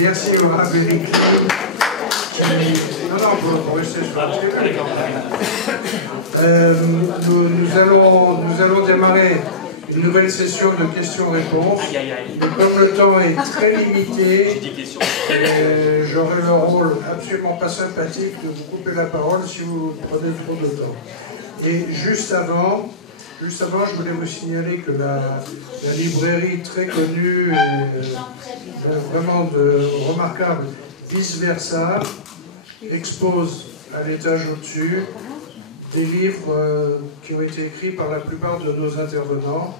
merci Laura Béric. Non, non, vous restez sur le nous allons démarrer une nouvelle session de questions-réponses. Comme le temps est très limité, j'aurai le rôle absolument pas sympathique de vous couper la parole si vous prenez trop de temps. Et juste avant, je voulais vous signaler que la librairie très connue et vraiment remarquable, Vice Versa, expose à l'étage au-dessus des livres qui ont été écrits par la plupart de nos intervenants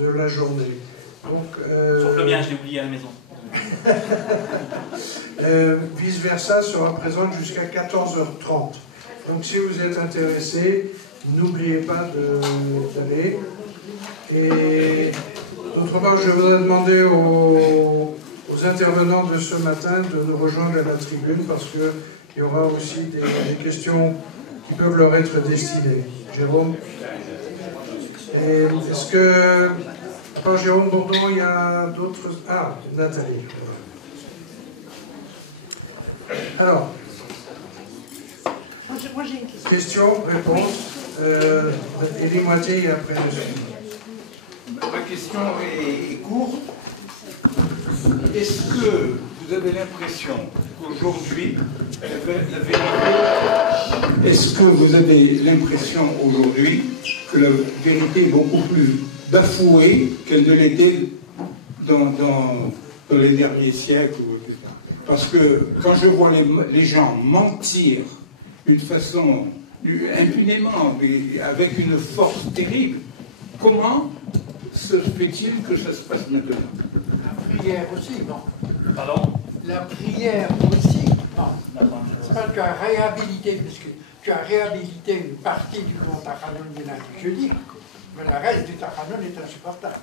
de la journée. Donc, sauf le mien, je l'ai oublié à la maison. Vice Versa sera présente jusqu'à 14h30. Donc si vous êtes intéressé, n'oubliez pas d'aller. Et d'autre part, je voudrais demander aux intervenants de ce matin de nous rejoindre à la tribune parce qu'il y aura aussi des questions qui peuvent leur être destinées. Jérôme. Est-ce que, à part Jérôme Bourdon, il y a d'autres... Ah, Nathalie. Alors, moi j'ai une question. Question, réponse. Élie Moitié et après je... Ma question est courte. Est-ce que vous avez l'impression qu'aujourd'hui, la vérité... Est-ce que vous avez l'impression aujourd'hui que la vérité est beaucoup plus bafouée qu'elle ne l'était dans les derniers siècles? Parce que quand je vois les gens mentir d'une façon impunément, avec une force terrible, comment se fait-il que ça se passe maintenant? La prière aussi, non. Pardon? La prière aussi, non. C'est pas que tu as réhabilité, puisque tu as réhabilité une partie du bon Tachanun du lundi jeudi, mais le reste du Tachanun est insupportable.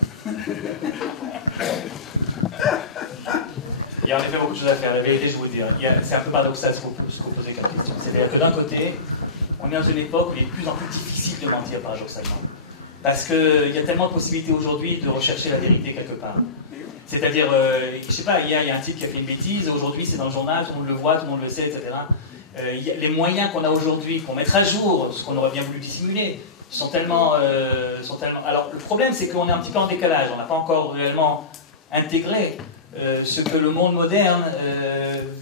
Il y a en effet beaucoup de choses à faire. La vérité, je vais vous dire, c'est un peu paradoxal ce que vous posez comme question. C'est-à-dire que d'un côté, on est dans une époque où il est de plus en plus difficile de mentir, paradoxalement. Parce qu'il y a tellement de possibilités aujourd'hui de rechercher la vérité quelque part. C'est-à-dire, je ne sais pas, hier, il y a un type qui a fait une bêtise, aujourd'hui c'est dans le journal, tout le monde le voit, tout le monde le sait, etc. Les moyens qu'on a aujourd'hui pour mettre à jour ce qu'on aurait bien voulu dissimuler sont tellement... Alors, le problème, c'est qu'on est un petit peu en décalage. On n'a pas encore réellement intégré ce que le monde moderne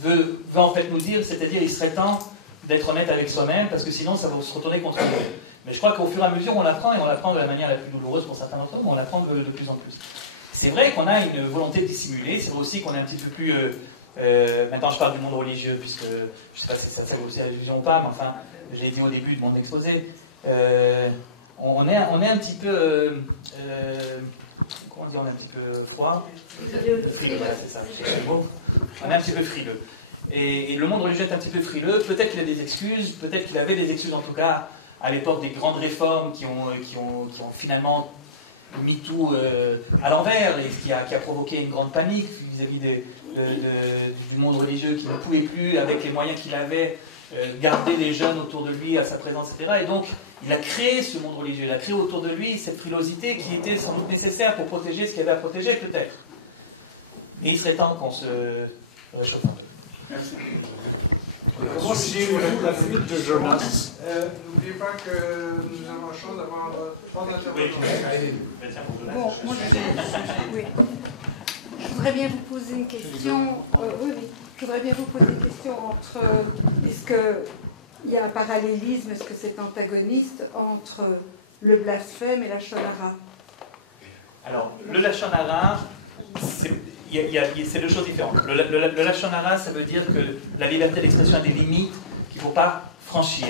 veut en fait nous dire, c'est-à-dire il serait temps d'être honnête avec soi-même, parce que sinon ça va se retourner contre nous. Mais je crois qu'au fur et à mesure on l'apprend, et on l'apprend de la manière la plus douloureuse pour certains d'entre nous, mais on l'apprend de plus en plus. C'est vrai qu'on a une volonté de dissimuler, c'est vrai aussi qu'on est un petit peu plus... maintenant je parle du monde religieux, puisque je ne sais pas si ça fait aussi allusion ou pas, mais enfin, je l'ai dit au début de mon exposé, on est un petit peu... comment dire, on est un petit peu froid? Frileux, voilà, c'est ça, c'est le mot. On est un petit peu frileux. Et le monde religieux est un petit peu frileux. Peut-être qu'il a des excuses, peut-être qu'il avait des excuses en tout cas à l'époque des grandes réformes qui ont finalement mis tout à l'envers et qui a provoqué une grande panique vis-à-vis du monde religieux qui ne pouvait plus, avec les moyens qu'il avait, garder les jeunes autour de lui, à sa présence, etc. Et donc, il a créé ce monde religieux, il a créé autour de lui cette frilosité qui était sans doute nécessaire pour protéger ce qu'il y avait à protéger, peut-être. Mais il serait temps qu'on se réchauffe un peu. Merci. Comment suivre la fuite de Jonas? N'oubliez pas que nous avons la chance d'avoir 3 intervenants. Bon, moi oui. Je voudrais bien vous poser une question. Je voudrais bien vous poser une question entre est-ce qu'il y a un parallélisme, est-ce que c'est antagoniste entre le blasphème et la shonara? Alors, le lachon hara, c'est 2 choses différentes. Le lachon hara, ça veut dire que la liberté d'expression a des limites qu'il ne faut pas franchir.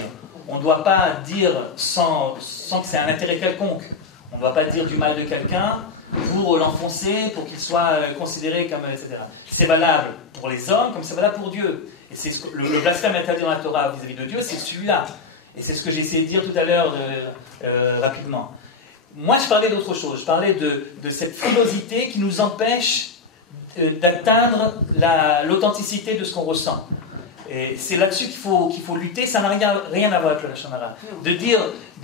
On ne doit pas dire sans que c'est un intérêt quelconque. On ne doit pas dire du mal de quelqu'un pour l'enfoncer, pour qu'il soit considéré comme... etc. C'est valable pour les hommes comme c'est valable pour Dieu. Et c'est le blasphème interdit dans la Torah vis-à-vis de Dieu, c'est celui-là. Et c'est ce que j'ai essayé de dire tout à l'heure rapidement. Moi, je parlais d'autre chose. Je parlais de cette frilosité qui nous empêche d'atteindre l'authenticité de ce qu'on ressent. Et c'est là-dessus qu'il faut lutter, ça n'a rien à voir avec le Lachon Hara. De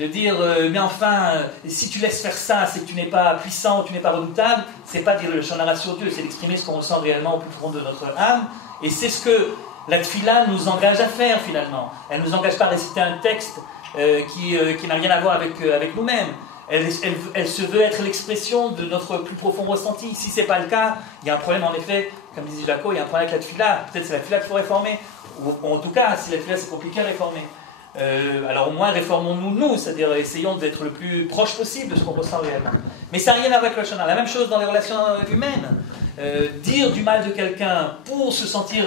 dire mais enfin, si tu laisses faire ça, c'est que tu n'es pas puissant, tu n'es pas redoutable, c'est pas dire le Lachon Hara sur Dieu, c'est d'exprimer ce qu'on ressent réellement au plus profond de notre âme. Et c'est ce que la tefila nous engage à faire finalement. Elle ne nous engage pas à réciter un texte qui n'a rien à voir avec nous-mêmes. Elle se veut être l'expression de notre plus profond ressenti. Si ce n'est pas le cas, il y a un problème en effet, comme disait Jaco, il y a un problème avec la tefila. Peut-être c'est la tefila qu'il faut réformer. Ou en tout cas, si la tefila c'est compliqué à réformer. Alors au moins réformons-nous nous, c'est-à-dire essayons d'être le plus proche possible de ce qu'on ressent réellement. Mais ça n'a rien à voir avec le Lachon Hara. La même chose dans les relations humaines. Dire du mal de quelqu'un pour se sentir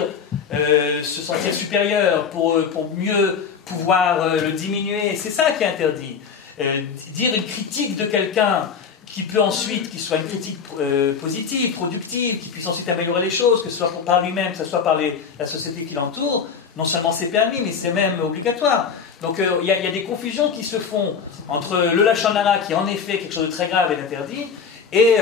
supérieur, pour mieux pouvoir le diminuer, c'est ça qui est interdit. Dire une critique de quelqu'un qui peut ensuite, qui soit une critique positive, productive, qui puisse ensuite améliorer les choses, que ce soit par lui-même, que ce soit par la société qui l'entoure, non seulement c'est permis, mais c'est même obligatoire. Donc il y a des confusions qui se font entre le Lachon Hara, qui est en effet quelque chose de très grave et d'interdit, et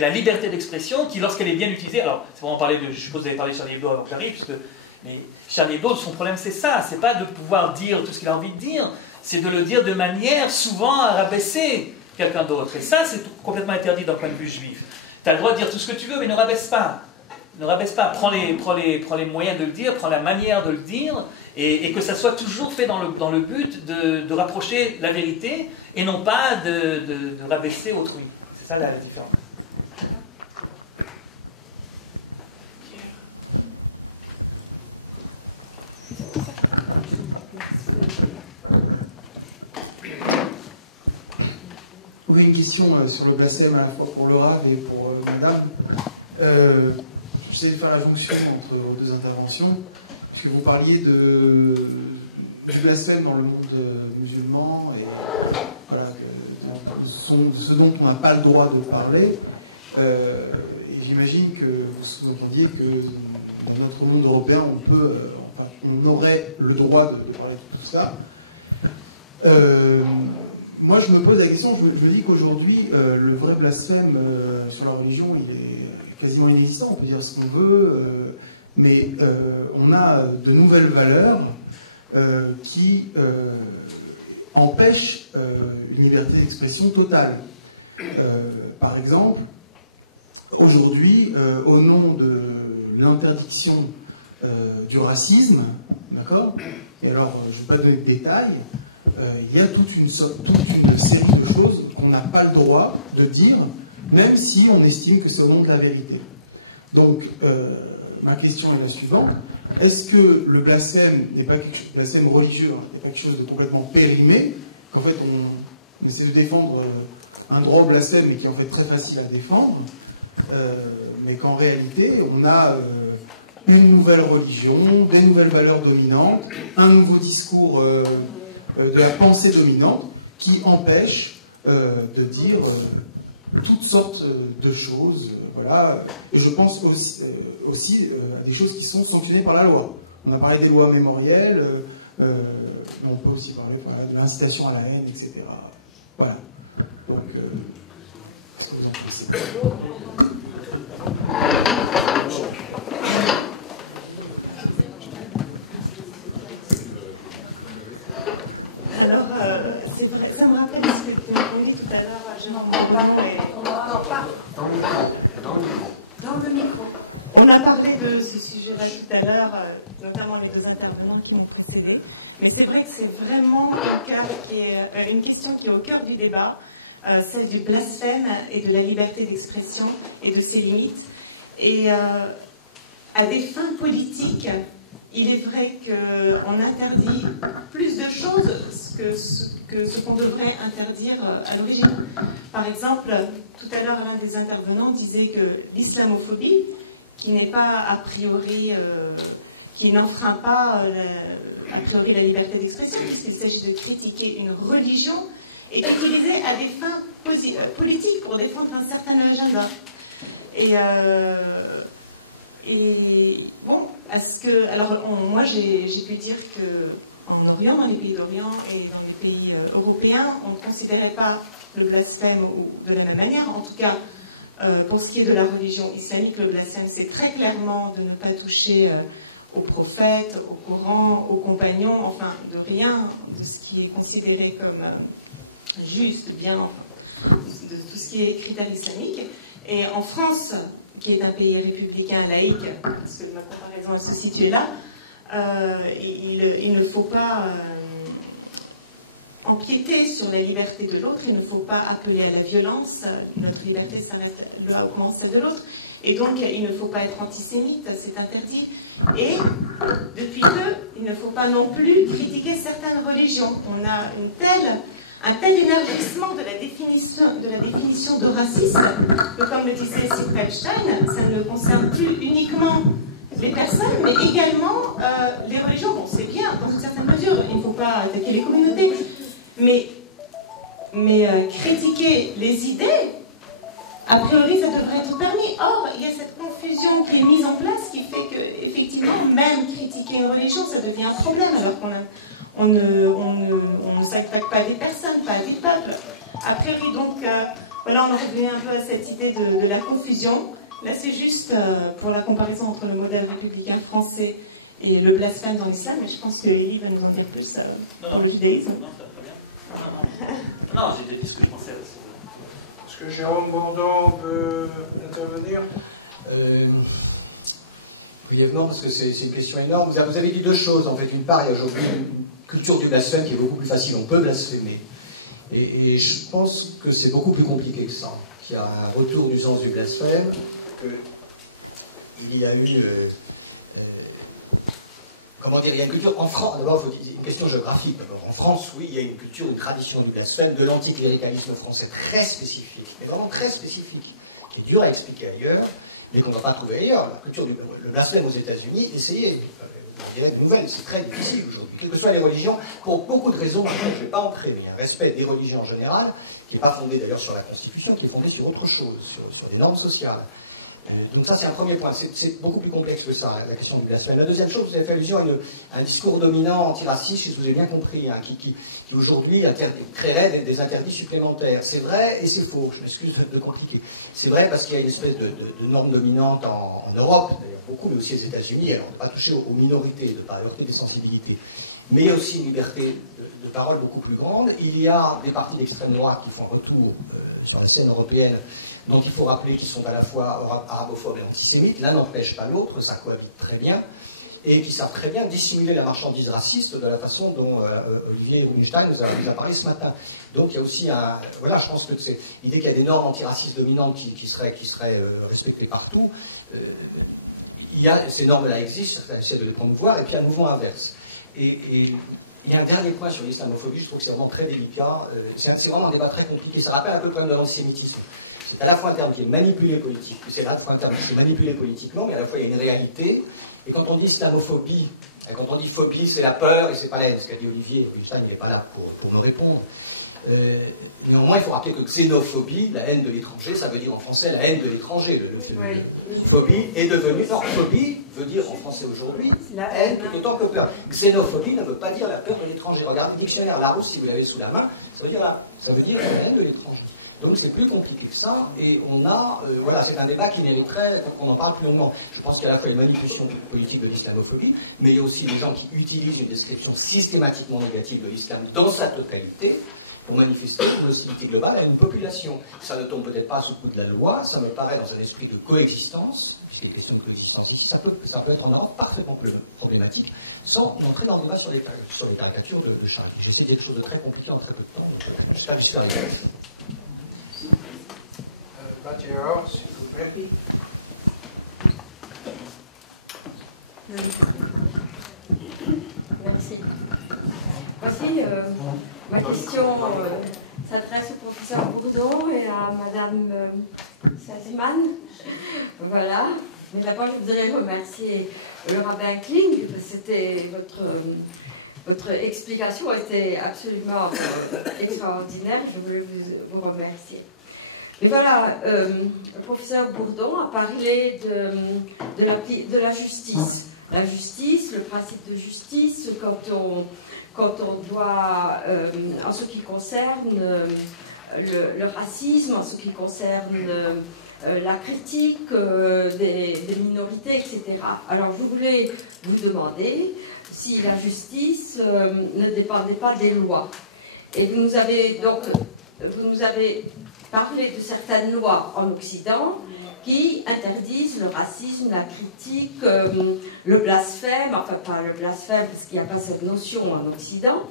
la liberté d'expression, qui lorsqu'elle est bien utilisée, alors c'est vraiment parler je suppose que vous avez parlé de Charlie Hebdo avant que j'arrive, parce que Charlie Hebdo, son problème c'est ça, c'est pas de pouvoir dire tout ce qu'il a envie de dire, c'est de le dire de manière souvent à rabaisser quelqu'un d'autre. Et ça, c'est complètement interdit d'un point de vue juif. Tu as le droit de dire tout ce que tu veux, mais ne rabaisse pas. Ne rabaisse pas. Prends les moyens de le dire, prends la manière de le dire, et que ça soit toujours fait dans le but de rapprocher la vérité, et non pas de rabaisser autrui. C'est ça la différence. Oui, une question sur le blasphème à la fois pour le Rav et pour Madame. J'essaie de faire la jonction entre vos deux interventions, puisque vous parliez du blasphème dans le monde musulman, et voilà, ce dont on n'a pas le droit de parler. Et j'imagine que vous entendiez que dans notre monde européen, on aurait le droit de parler de tout ça. Moi, je me pose la question, je me dis qu'aujourd'hui, le vrai blasphème sur la religion, il est quasiment inexistant, on peut dire ce qu'on veut, mais on a de nouvelles valeurs qui empêchent une liberté d'expression totale. Par exemple, aujourd'hui, au nom de l'interdiction du racisme, d'accord ? Et alors, je ne vais pas donner de détails, il y a toute une série de choses qu'on n'a pas le droit de dire, même si on estime que ça montre la vérité. Donc, ma question est la suivante. Est-ce que le blasphème n'est pas le blasphème religieux, n'est pas quelque chose de complètement périmé, qu'en fait on essaie de défendre un droit au blasphème, mais qui est en fait très facile à défendre, mais qu'en réalité, on a une nouvelle religion, des nouvelles valeurs dominantes, un nouveau discours de la pensée dominante qui empêche de dire toutes sortes de choses. Voilà. Et je pense aussi à des choses qui sont sanctionnées par la loi. On a parlé des lois mémorielles, on peut aussi parler de l'incitation à la haine, etc. Voilà. Donc, alors, c'est vrai, ça me rappelle ce que tu m'as dit tout à l'heure, je n'entends pas, mais on n'entend pas. Dans le micro. On a parlé de ce sujet-là tout à l'heure, notamment les deux intervenants qui m'ont précédé. Mais c'est vrai que c'est vraiment une question qui est au cœur du débat, celle du blasphème et de la liberté d'expression et de ses limites. Et à des fins politiques, il est vrai qu'on interdit plus de choses que ce qu'on devrait interdire à l'origine. Par exemple, tout à l'heure, l'un des intervenants disait que l'islamophobie, qui n'est pas a priori, qui n'enfreint pas a priori la liberté d'expression, puisqu'il s'agit de critiquer une religion, est utilisée à des fins politiques pour défendre un certain agenda. Et bon, moi j'ai pu dire qu'en Orient, dans les pays d'Orient et dans les pays européens, on ne considérait pas le blasphème de la même manière. En tout cas, pour ce qui est de la religion islamique, le blasphème, c'est très clairement de ne pas toucher au prophète, au Coran, aux compagnons, enfin de rien de ce qui est considéré comme juste, bien, de tout ce qui est critères islamiques. Et en France, qui est un pays républicain laïque, parce que ma comparaison elle se situe là, il ne faut pas empiéter sur la liberté de l'autre, il ne faut pas appeler à la violence, notre liberté ça reste comment celle de l'autre, et donc il ne faut pas être antisémite, c'est interdit, et depuis peu, il ne faut pas non plus critiquer certaines religions. On a un tel élargissement de la définition de racisme que, comme le disait Sigmund Epstein, ça ne concerne plus uniquement les personnes, mais également les religions. Bon, c'est bien, dans une certaine mesure, il ne faut pas attaquer les communautés, mais critiquer les idées, a priori, ça devrait être permis. Or, il y a cette confusion qui est mise en place qui fait que, effectivement, même critiquer une religion, ça devient un problème, alors qu'on ne s'attaque pas à des personnes, pas à des peuples. A priori, donc, voilà, on en revenu un peu à cette idée de la confusion. Là, c'est juste pour la comparaison entre le modèle républicain français et le blasphème dans l'islam, mais je pense que Elie va nous en dire plus pour le judaïsme. Non, ça va très bien. Non, j'ai dit ce que je pensais. Est-ce que Jérôme Bourdon veut intervenir? Brièvement, parce que c'est une question énorme. Vous avez dit deux choses. En fait, d'une part, il y a aujourd'hui une culture du blasphème qui est beaucoup plus facile. On peut blasphémer. Et je pense que c'est beaucoup plus compliqué que ça. Qu'il y a un retour du sens du blasphème, qu'il y a eu... comment dire, il y a une culture en France, d'abord il faut dire une question géographique d'abord. En France, oui, il y a une culture, une tradition du blasphème, de l'anticléricalisme français très spécifique, mais vraiment très spécifique, qui est dur à expliquer ailleurs, mais qu'on ne va pas trouver ailleurs. La culture le blasphème aux États-Unis, essayez, je dirais de nouvelles, c'est très difficile aujourd'hui, quelles que soient les religions, pour beaucoup de raisons, je ne vais pas entrer, mais un respect des religions en général, qui n'est pas fondé d'ailleurs sur la Constitution, qui est fondé sur autre chose, sur des normes sociales. Donc ça c'est un premier point, c'est beaucoup plus complexe que ça, la question du blasphème. La deuxième chose, vous avez fait allusion à un discours dominant antiraciste, si vous avez bien compris, hein, qui aujourd'hui créerait des interdits supplémentaires. C'est vrai et c'est faux, je m'excuse de compliquer. C'est vrai parce qu'il y a une espèce de norme dominante en Europe, d'ailleurs beaucoup, mais aussi aux États-Unis, alors de ne pas toucher aux minorités, de ne pas heurter des sensibilités. Mais il y a aussi une liberté de parole beaucoup plus grande. Il y a des partis d'extrême droite qui font retour sur la scène européenne, dont il faut rappeler qu'ils sont à la fois arabophobes et antisémites, l'un n'empêche pas l'autre, ça cohabite très bien, et qui savent très bien dissimuler la marchandise raciste de la façon dont Olivier Rubinstein nous a parlé ce matin. Donc il y a aussi voilà, je pense que c'est l'idée qu'il y a des normes antiracistes dominantes qui seraient respectées partout, ces normes-là existent, certains essaient de les promouvoir, et puis un mouvement inverse. Et il y a un dernier point sur l'islamophobie, je trouve que c'est vraiment très délicat, c'est vraiment un débat très compliqué, ça rappelle un peu le problème de l'antisémitisme. C'est à la fois un terme qui est manipulé politique, c'est à la fois un terme qui est manipulé politiquement, mais à la fois il y a une réalité. Et quand on dit islamophobie, et quand on dit phobie, c'est la peur et c'est pas la haine, ce qu'a dit Olivier, Rubinstein n'est pas là pour me répondre. Néanmoins, il faut rappeler que xénophobie, la haine de l'étranger, ça veut dire en français la haine de l'étranger. Phobie est devenue... Non, phobie veut dire en français aujourd'hui la haine tout autant que peur. Xénophobie ne veut pas dire la peur de l'étranger. Regardez le dictionnaire Larousse, si vous l'avez sous la main, ça veut dire la haine de l'étranger. Donc c'est plus compliqué que ça, et on a, voilà, c'est un débat qui mériterait qu'on en parle plus longuement. Je pense qu'il y a à la fois une manipulation politique de l'islamophobie, mais il y a aussi des gens qui utilisent une description systématiquement négative de l'islam dans sa totalité pour manifester une hostilité globale à une population. Ça ne tombe peut-être pas sous le coup de la loi, ça me paraît dans un esprit de coexistence, puisqu'il est question de coexistence ici, ça peut être en Europe parfaitement problématique, sans entrer dans le débat sur les caricatures de Charlie. J'essaie de dire quelque chose de très compliqué en très peu de temps, donc j'espère que je suis arrivé. Bâtilleur, s'il vous plaît. Merci. Voici ma question s'adresse au professeur Bourdon et à Madame Salzman. Voilà. Mais d'abord, je voudrais remercier le rabbin Kling, parce que c'était votre explication était absolument extraordinaire. Je voulais vous remercier. Mais voilà, le professeur Bourdon a parlé de la justice. La justice, le principe de justice, quand on doit, en ce qui concerne le racisme, en ce qui concerne la critique des minorités, etc. Alors je voulais vous demander si la justice ne dépendait pas des lois. Et vous nous avez parlé de certaines lois en Occident qui interdisent le racisme, la critique, le blasphème, enfin pas le blasphème parce qu'il n'y a pas cette notion en Occident,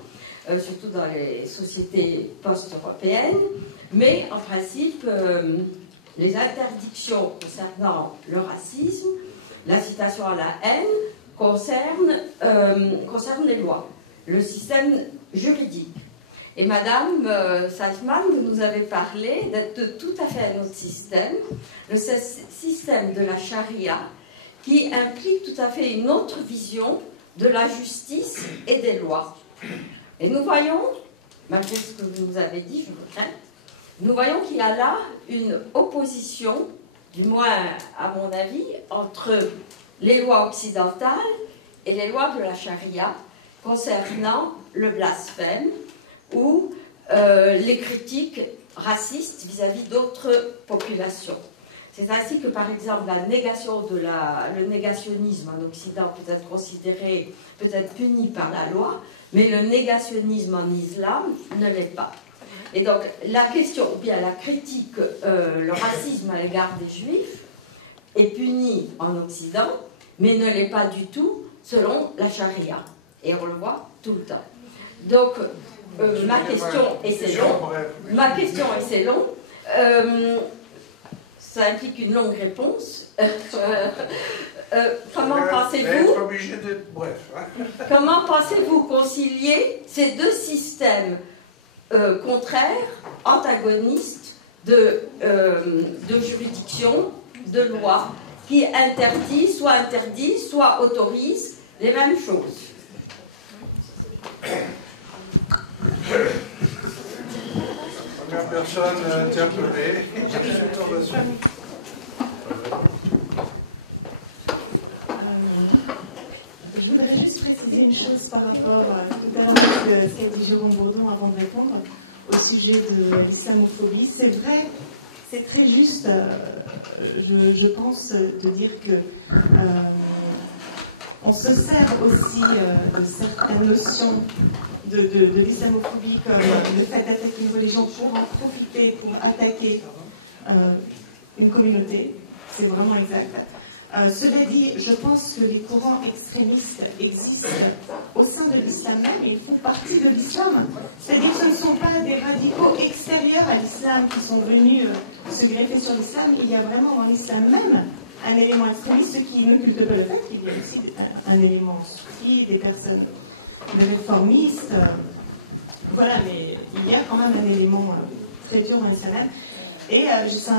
surtout dans les sociétés post-européennes, mais en principe, les interdictions concernant le racisme, l'incitation à la haine, concernent les lois, le système juridique. Et Madame Salzman, vous nous avez parlé de tout à fait un autre système, le système de la charia, qui implique tout à fait une autre vision de la justice et des lois. Et nous voyons, malgré ce que vous nous avez dit, je regrette, nous voyons qu'il y a là une opposition, du moins à mon avis, entre les lois occidentales et les lois de la charia concernant le blasphème ou les critiques racistes vis-à-vis d'autres populations. C'est ainsi que, par exemple, le négationnisme en Occident peut être considéré, peut être puni par la loi, mais le négationnisme en islam ne l'est pas. Et donc, la question, ou bien la critique, le racisme à l'égard des juifs est puni en Occident, mais ne l'est pas du tout selon la charia. Et on le voit tout le temps. Donc, ma question, et c'est long, ça implique une longue réponse. Comment pensez-vous Comment pensez-vous concilier ces deux systèmes contraires, antagonistes de juridiction, de loi, qui interdisent, soit autorisent les mêmes choses? Première personne interpellée. Je voudrais juste préciser une chose par rapport tout à l'heure à ce qu'a dit Jérôme Bourdon avant de répondre au sujet de l'islamophobie. C'est vrai, c'est très juste, je pense, de dire que on se sert aussi de certaines notions de l'islamophobie comme le fait d'attaquer une religion pour en profiter, pour attaquer une communauté. C'est vraiment exact. Cela dit, je pense que les courants extrémistes existent au sein de l'islam même et ils font partie de l'islam. C'est-à-dire que ce ne sont pas des radicaux extérieurs à l'islam qui sont venus se greffer sur l'islam. Il y a vraiment dans l'islam même un élément extrémiste, ce qui n'occulte pas le fait qu'il y a aussi un élément soufi, des personnes, des réformistes. Voilà, mais il y a quand même un élément très dur dans l'islam même. Et ça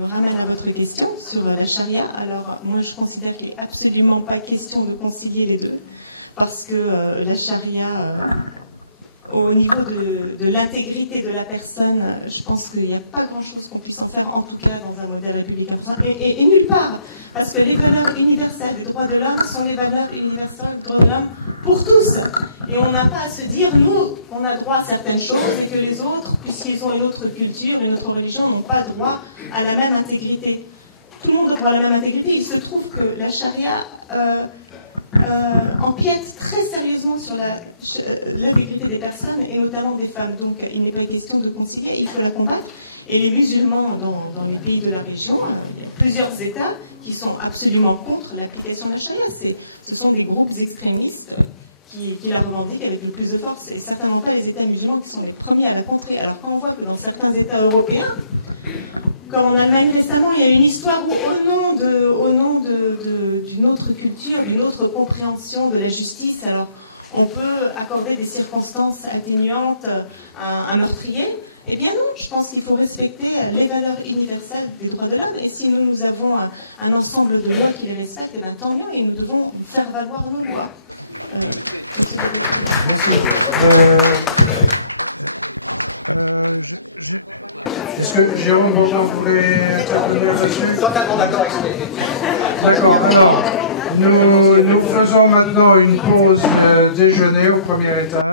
me ramène à votre question sur la charia. Alors, moi, je considère qu'il n'est absolument pas question de concilier les deux, parce que la charia, au niveau de l'intégrité de la personne, je pense qu'il n'y a pas grand-chose qu'on puisse en faire, en tout cas dans un modèle républicain, et nulle part, parce que les valeurs universelles des droits de l'homme sont les valeurs universelles des droits de l'homme pour tous. Et on n'a pas à se dire, nous, on a droit à certaines choses, et que les autres, puisqu'ils ont une autre culture, une autre religion, n'ont pas droit à la même intégrité. Tout le monde a droit à la même intégrité. Il se trouve que la charia empiète très sérieusement sur l'intégrité des personnes, et notamment des femmes. Donc il n'est pas question de concilier, il faut la combattre. Et les musulmans dans les pays de la région, il y a plusieurs États qui sont absolument contre l'application de la charia. Ce sont des groupes extrémistes qui la revendiquent avec le plus de force, et certainement pas les États musulmans qui sont les premiers à la contrer. Alors quand on voit que dans certains États européens, comme en Allemagne récemment, il y a une histoire où, au nom d'une autre culture, d'une autre compréhension de la justice, alors on peut accorder des circonstances atténuantes à un meurtrier. Eh bien non, je pense qu'il faut respecter les valeurs universelles des droits de l'homme, et si nous avons un ensemble de lois qui les respectent, eh bien tant mieux, et nous devons faire valoir nos lois. Est-ce que Jérôme Bourdon voulait intervenir là-dessus? Totalement d'accord avec ce D'accord, alors, nous faisons maintenant une pause déjeuner au premier étage.